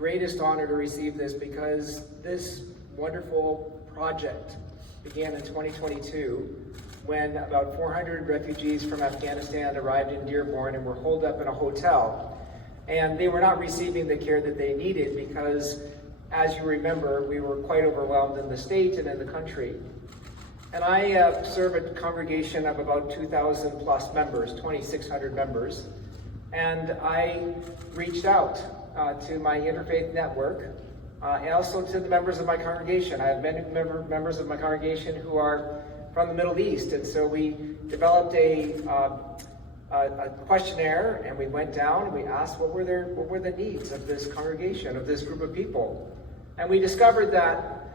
greatest honor to receive this because this wonderful project began in 2022 when about 400 refugees from Afghanistan arrived in Dearborn and were holed up in a hotel. And they were not receiving the care that they needed because, as you remember, we were quite overwhelmed in the state and in the country. And I serve a congregation of about 2,000 plus members, 2,600 members. And I reached out to my Interfaith network and also to the members of my congregation. I have many members of my congregation who are from the Middle East. And so we developed a questionnaire, and we went down and we asked what were the needs of this congregation, of this group of people. And we discovered that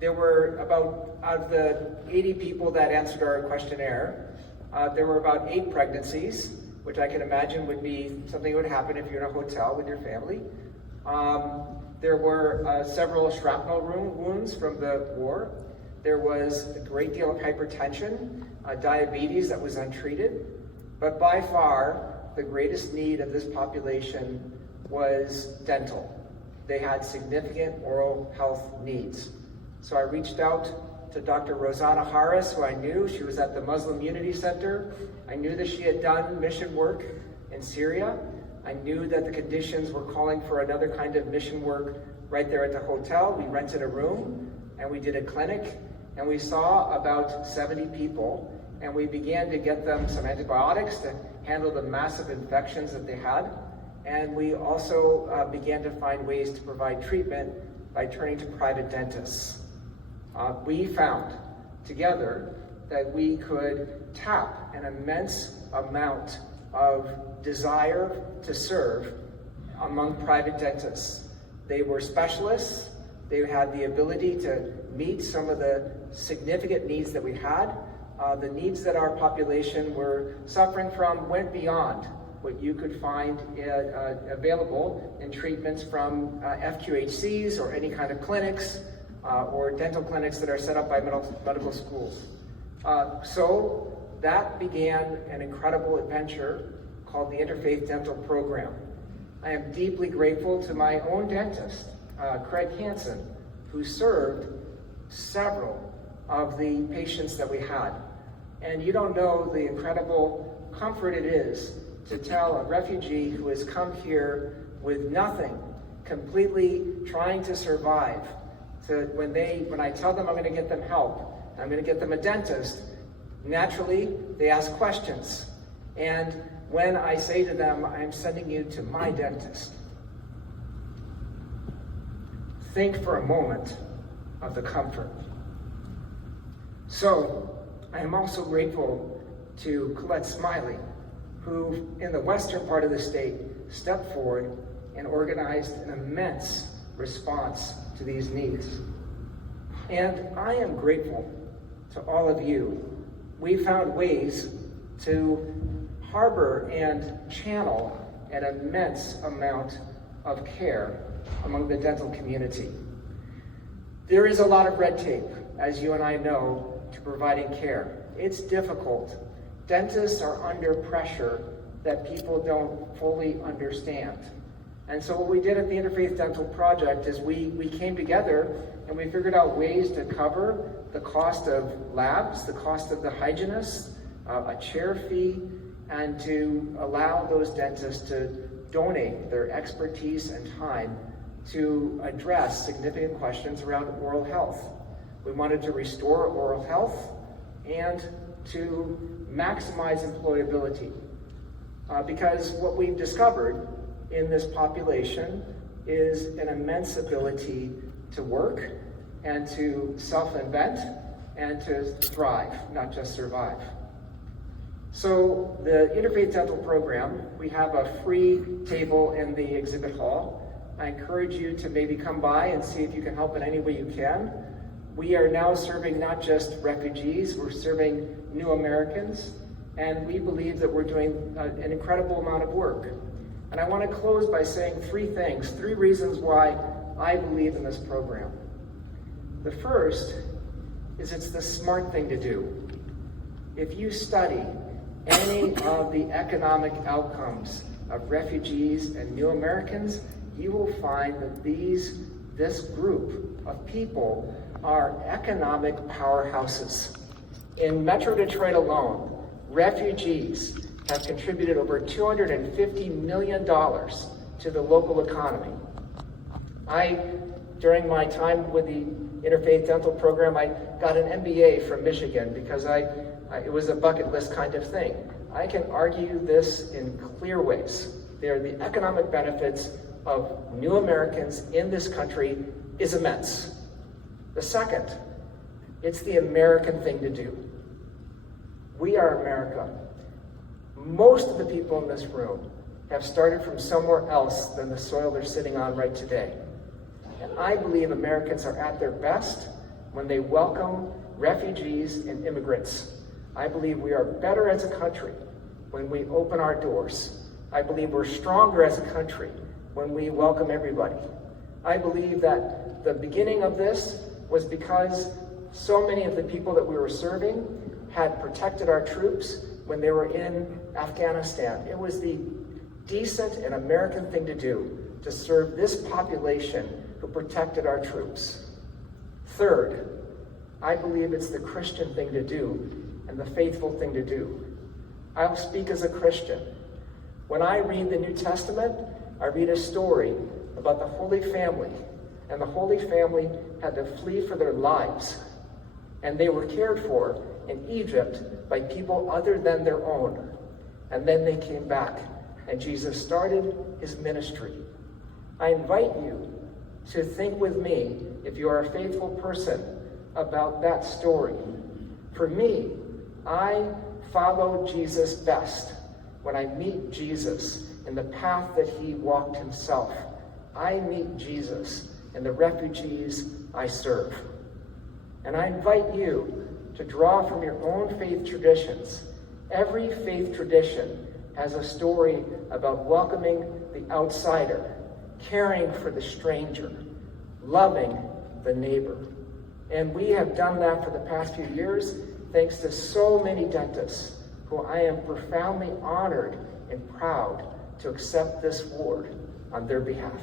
there were about, out of the 80 people that answered our questionnaire, there were about 8 pregnancies, which I can imagine would be something that would happen if you're in a hotel with your family. There were several shrapnel wounds from the war. There was a great deal of hypertension, diabetes that was untreated. But by far, the greatest need of this population was dental. They had significant oral health needs. So I reached out to Dr. Rosanna Harris, who I knew. She was at the Muslim Unity Center. I knew that she had done mission work in Syria. I knew that the conditions were calling for another kind of mission work right there at the hotel. We rented a room and we did a clinic, and we saw about 70 people, and we began to get them some antibiotics to handle the massive infections that they had. And we also began to find ways to provide treatment by turning to private dentists. We found together that we could tap an immense amount of desire to serve among private dentists. They were specialists. They had the ability to meet some of the significant needs that we had. The needs that our population were suffering from went beyond what you could find available in treatments from FQHCs or any kind of clinics or dental clinics that are set up by medical schools. So that began an incredible adventure called the Interfaith Dental Program. I am deeply grateful to my own dentist, Craig Hansen, who served several of the patients that we had. And you don't know the incredible comfort it is to tell a refugee who has come here with nothing, completely trying to survive, when I tell them I'm going to get them help, I'm going to get them a dentist, naturally they ask questions. And when I say to them, I'm sending you to my dentist, think for a moment of the comfort. So I am also grateful to Colette Smiley, who in the western part of the state stepped forward and organized an immense response to these needs. And I am grateful to all of you. We found ways to harbor and channel an immense amount of care among the dental community. There is a lot of red tape, as you and I know, to providing care. It's difficult. Dentists are under pressure that people don't fully understand. And so what we did at the Interfaith Dental Project is we came together and we figured out ways to cover the cost of labs, the cost of the hygienists, a chair fee, and to allow those dentists to donate their expertise and time to address significant questions around oral health. We wanted to restore oral health and to maximize employability. Because what we've discovered in this population is an immense ability to work and to self-invent and to thrive, not just survive. So the Interfaith Dental Program, we have a free table in the exhibit hall. I encourage you to maybe come by and see if you can help in any way you can. We are now serving not just refugees, we're serving new Americans, and we believe that we're doing an incredible amount of work. And I want to close by saying 3 things, 3 reasons why I believe in this program. The first is it's the smart thing to do. If you study any of the economic outcomes of refugees and new Americans, you will find that this group of people are economic powerhouses. In Metro Detroit alone, refugees have contributed over $250 million to the local economy. During my time with the Interfaith Dental Program, I got an MBA from Michigan because it was a bucket list kind of thing. I can argue this in clear ways. They are the economic benefits of new Americans in this country is immense. The second, it's the American thing to do. We are America. Most of the people in this room have started from somewhere else than the soil they're sitting on right today. And I believe Americans are at their best when they welcome refugees and immigrants. I believe we are better as a country when we open our doors. I believe we're stronger as a country when we welcome everybody. I believe that the beginning of this was because so many of the people that we were serving had protected our troops when they were in Afghanistan. It was the decent and American thing to do to serve this population who protected our troops. Third, I believe it's the Christian thing to do and the faithful thing to do. I'll speak as a Christian. When I read the New Testament, I read a story about the Holy Family, and the Holy Family had to flee for their lives, and they were cared for in Egypt by people other than their own. And then they came back, and Jesus started his ministry. I invite you to think with me, if you are a faithful person, about that story. For me, I follow Jesus best when I meet Jesus in the path that he walked himself. I meet Jesus in the refugees I serve. And I invite you to draw from your own faith traditions. Every faith tradition has a story about welcoming the outsider, caring for the stranger, loving the neighbor. And we have done that for the past few years, thanks to so many dentists who I am profoundly honored and proud to accept this award on their behalf.